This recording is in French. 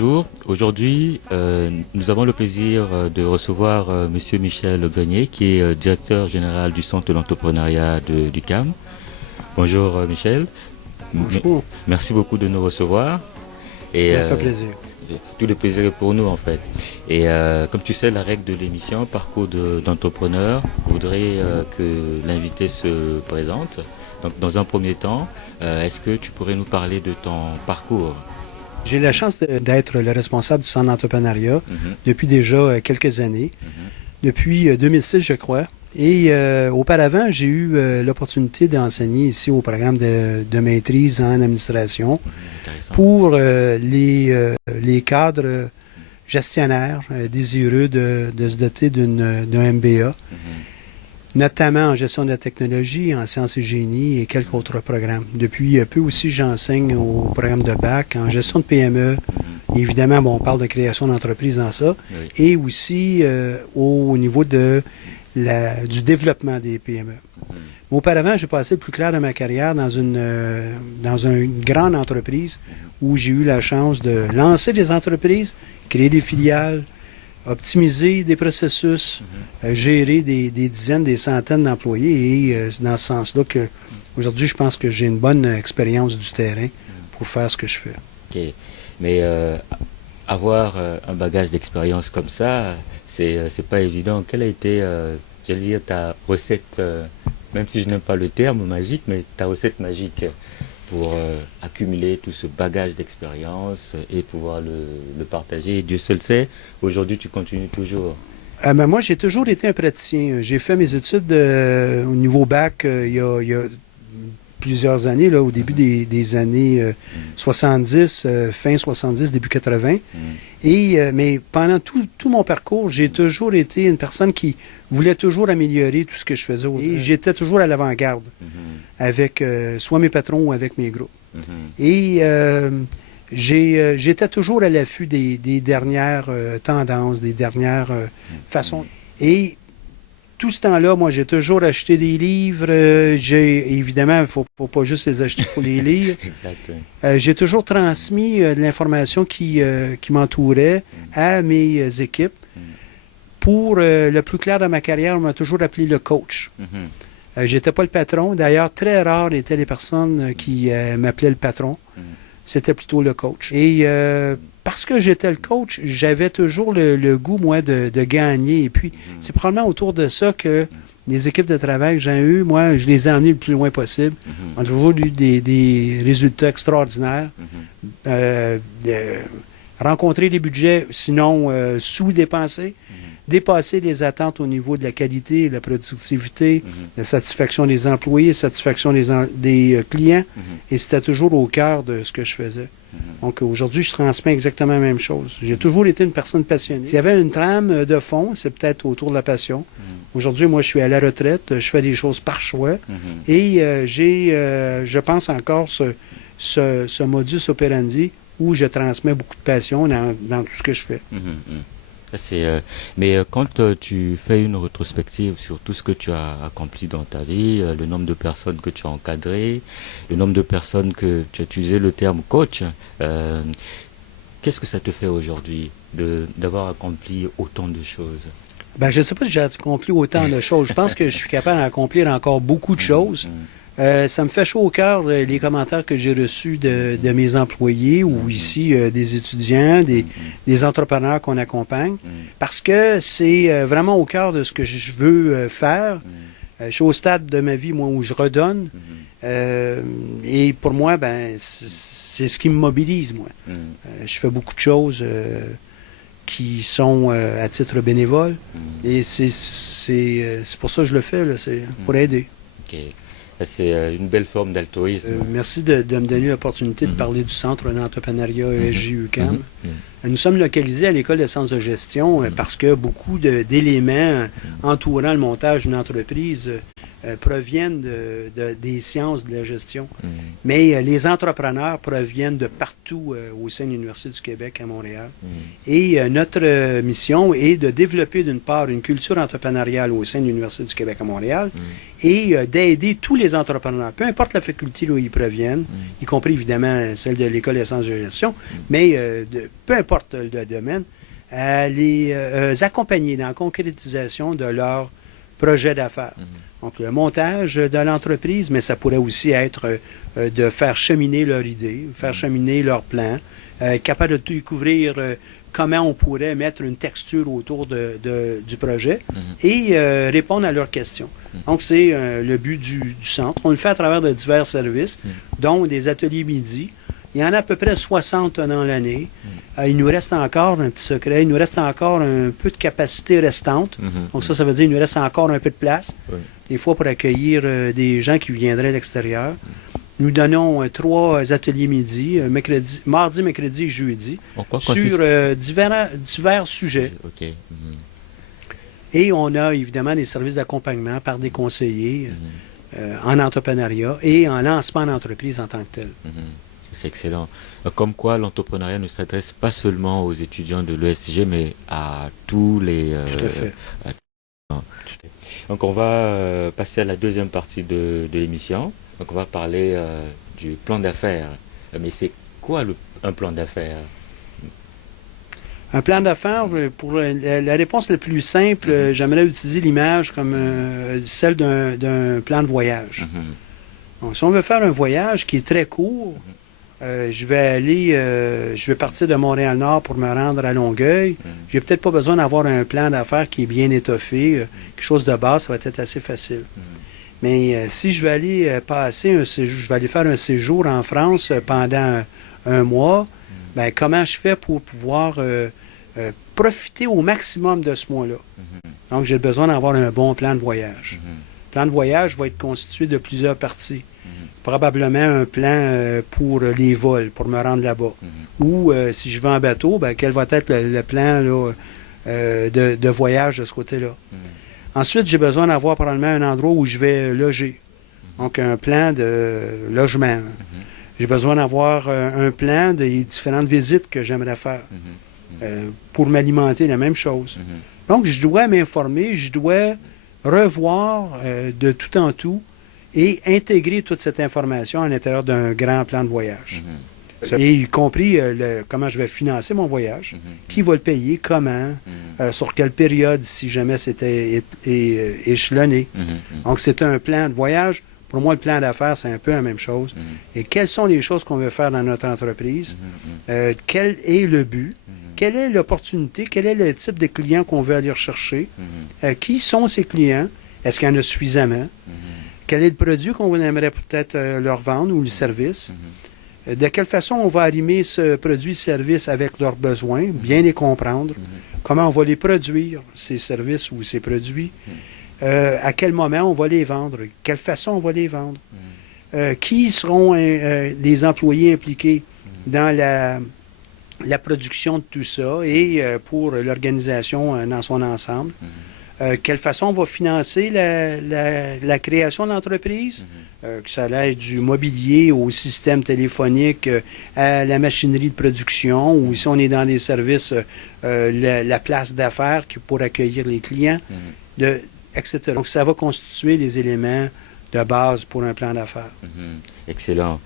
bonjour. Aujourd'hui, nous avons le plaisir de recevoir Monsieur Michel Grenier, qui est directeur général du Centre de l'entrepreneuriat du CAM. Bonjour Michel. Bonjour. Merci beaucoup de nous recevoir. Et, Ça fait plaisir. Tout le plaisir est pour nous en fait. Et comme tu sais, la règle de l'émission Parcours d'entrepreneur voudrait que l'invité se présente. Donc dans un premier temps, est-ce que tu pourrais nous parler de ton parcours? J'ai la chance d'être le responsable du Centre d'entrepreneuriat depuis déjà quelques années, depuis 2006 je crois. Et auparavant, j'ai eu l'opportunité d'enseigner ici au programme de maîtrise en administration pour les cadres gestionnaires désireux de se doter d'un MBA, notamment en gestion de la technologie, en sciences et génie et quelques autres programmes. Depuis peu aussi, j'enseigne au programme de bac en gestion de PME. Évidemment, on parle de création d'entreprise dans ça. Oui. Et aussi au niveau du développement des PME. Auparavant, j'ai passé le plus clair de ma carrière dans une grande entreprise où j'ai eu la chance de lancer des entreprises, créer des filiales, optimiser des processus, gérer des dizaines, des centaines d'employés. Et c'est dans ce sens-là qu'aujourd'hui, je pense que j'ai une bonne expérience du terrain pour faire ce que je fais. OK. Mais avoir un bagage d'expérience comme ça, c'est pas évident. Quelle a été, j'allais dire, ta recette, même si je n'aime pas le terme magique, mais ta recette magique pour accumuler tout ce bagage d'expérience et pouvoir le partager. Et Dieu seul sait, aujourd'hui tu continues toujours. Moi, j'ai toujours été un praticien. J'ai fait mes études au niveau bac il y a plusieurs années, là, au début des années 70, fin 70, début 80. Mais pendant tout mon parcours, j'ai toujours été une personne qui voulait toujours améliorer tout ce que je faisais. Et j'étais toujours à l'avant-garde avec soit mes patrons ou avec mes groupes. Et j'étais toujours à l'affût des dernières tendances, des dernières façons. Et tout ce temps-là, moi, j'ai toujours acheté des livres. Évidemment, il ne faut pas juste les acheter pour les lire. J'ai toujours transmis de l'information qui m'entourait à mes équipes. Pour le plus clair de ma carrière, on m'a toujours appelé le coach. J'étais pas le patron. D'ailleurs, très rares étaient les personnes qui m'appelaient le patron. C'était plutôt le coach. Et parce que j'étais le coach, j'avais toujours le goût, moi, de gagner. Et puis, c'est probablement autour de ça que les équipes de travail que j'ai eues, moi, je les ai emmenées le plus loin possible. On a toujours eu des résultats extraordinaires. Rencontrer les budgets, sinon sous-dépensés. Dépasser les attentes au niveau de la qualité, de la productivité, la satisfaction des employés, la satisfaction des clients. Et c'était toujours au cœur de ce que je faisais. Donc aujourd'hui, je transmets exactement la même chose. J'ai toujours été une personne passionnée. S'il y avait une trame de fond, c'est peut-être autour de la passion. Aujourd'hui, moi, je suis à la retraite, je fais des choses par choix. Et j'ai, je pense encore, ce modus operandi où je transmets beaucoup de passion dans tout ce que je fais. Mais quand tu fais une rétrospective sur tout ce que tu as accompli dans ta vie, le nombre de personnes que tu as encadrées, le nombre de personnes que tu as utilisé le terme coach, qu'est-ce que ça te fait aujourd'hui d'avoir accompli autant de choses? Je ne sais pas si j'ai accompli autant de choses. Je pense que je suis capable d'accomplir encore beaucoup de choses. Ça me fait chaud au cœur les commentaires que j'ai reçus de mes employés ou ici des étudiants, des entrepreneurs qu'on accompagne, parce que c'est vraiment au cœur de ce que je veux faire. Je suis au stade de ma vie, moi, où je redonne. Et pour moi, c'est ce qui me mobilise, moi. Je fais beaucoup de choses qui sont à titre bénévole. Et c'est pour ça que je le fais, là, c'est pour aider. Okay. C'est une belle forme d'altruisme. Merci de me donner l'opportunité de parler du Centre d'entrepreneuriat ESG-UQAM. Nous sommes localisés à l'École de sciences de gestion parce que beaucoup d'éléments entourant le montage d'une entreprise proviennent des sciences de la gestion. Mais les entrepreneurs proviennent de partout au sein de l'Université du Québec à Montréal. Et notre mission est de développer d'une part une culture entrepreneuriale au sein de l'Université du Québec à Montréal et d'aider tous les entrepreneurs, peu importe la faculté d'où ils proviennent, y compris évidemment celle de l'École des sciences de gestion, mais peu importe le domaine, à les accompagner dans la concrétisation de leur projet d'affaires. Donc, le montage de l'entreprise, mais ça pourrait aussi être de faire cheminer leur idée, faire cheminer leur plan, capable de découvrir comment on pourrait mettre une texture autour du projet et répondre à leurs questions. Donc, c'est le but du centre. On le fait à travers de divers services, dont des ateliers midi. Il y en a à peu près 60 dans l'année. Il nous reste encore un petit secret, il nous reste encore un peu de capacité restante. Donc ça veut dire qu'il nous reste encore un peu de place, des fois pour accueillir des gens qui viendraient à l'extérieur. Nous donnons 3 ateliers midi, mardi, mercredi et jeudi, sur divers sujets. Et on a évidemment des services d'accompagnement par des conseillers en entrepreneuriat et en lancement d'entreprise en tant que tel. C'est excellent. Comme quoi l'entrepreneuriat ne s'adresse pas seulement aux étudiants de l'ESG, mais à tous les... Tout à fait. Donc on va passer à la deuxième partie de l'émission. Donc on va parler du plan d'affaires. Mais c'est quoi un plan d'affaires? Un plan d'affaires, pour la réponse la plus simple, j'aimerais utiliser l'image comme celle d'un plan de voyage. Donc, si on veut faire un voyage qui est très court, je vais partir de Montréal-Nord pour me rendre à Longueuil. J'ai peut-être pas besoin d'avoir un plan d'affaires qui est bien étoffé. Quelque chose de base, ça va être assez facile. Mais si je vais aller je vais aller faire un séjour en France pendant un mois, ben, comment je fais pour pouvoir profiter au maximum de ce mois-là? Donc, j'ai besoin d'avoir un bon plan de voyage. Le plan de voyage va être constitué de plusieurs parties. Probablement un plan pour les vols, pour me rendre là-bas. Ou si je vais en bateau, ben, quel va être le plan là, de voyage de ce côté-là. Ensuite, j'ai besoin d'avoir probablement un endroit où je vais loger. Donc, un plan de logement. J'ai besoin d'avoir un plan des différentes visites que j'aimerais faire. Pour m'alimenter, la même chose. Donc, je dois m'informer, je dois revoir de tout en tout et intégrer toute cette information à l'intérieur d'un grand plan de voyage. Et y compris comment je vais financer mon voyage, qui va le payer, comment, sur quelle période, si jamais c'était échelonné. Donc, c'est un plan de voyage. Pour moi, le plan d'affaires, c'est un peu la même chose. Et quelles sont les choses qu'on veut faire dans notre entreprise? Quel est le but? Quelle est l'opportunité? Quel est le type de clients qu'on veut aller rechercher? Qui sont ces clients? Est-ce qu'il y en a suffisamment? Quel est le produit qu'on aimerait peut-être leur vendre ou le service? De quelle façon on va arrimer ce produit-service avec leurs besoins, bien les comprendre? Comment on va les produire, ces services ou ces produits? À quel moment on va les vendre? Quelle façon on va les vendre? Qui seront les employés impliqués dans la production de tout ça et pour l'organisation dans son ensemble? Quelle façon on va financer la création d'entreprise? Que ça aille du mobilier au système téléphonique, à la machinerie de production, ou si on est dans des services, la place d'affaires pour accueillir les clients, etc. Donc, ça va constituer les éléments de base pour un plan d'affaires. Excellent.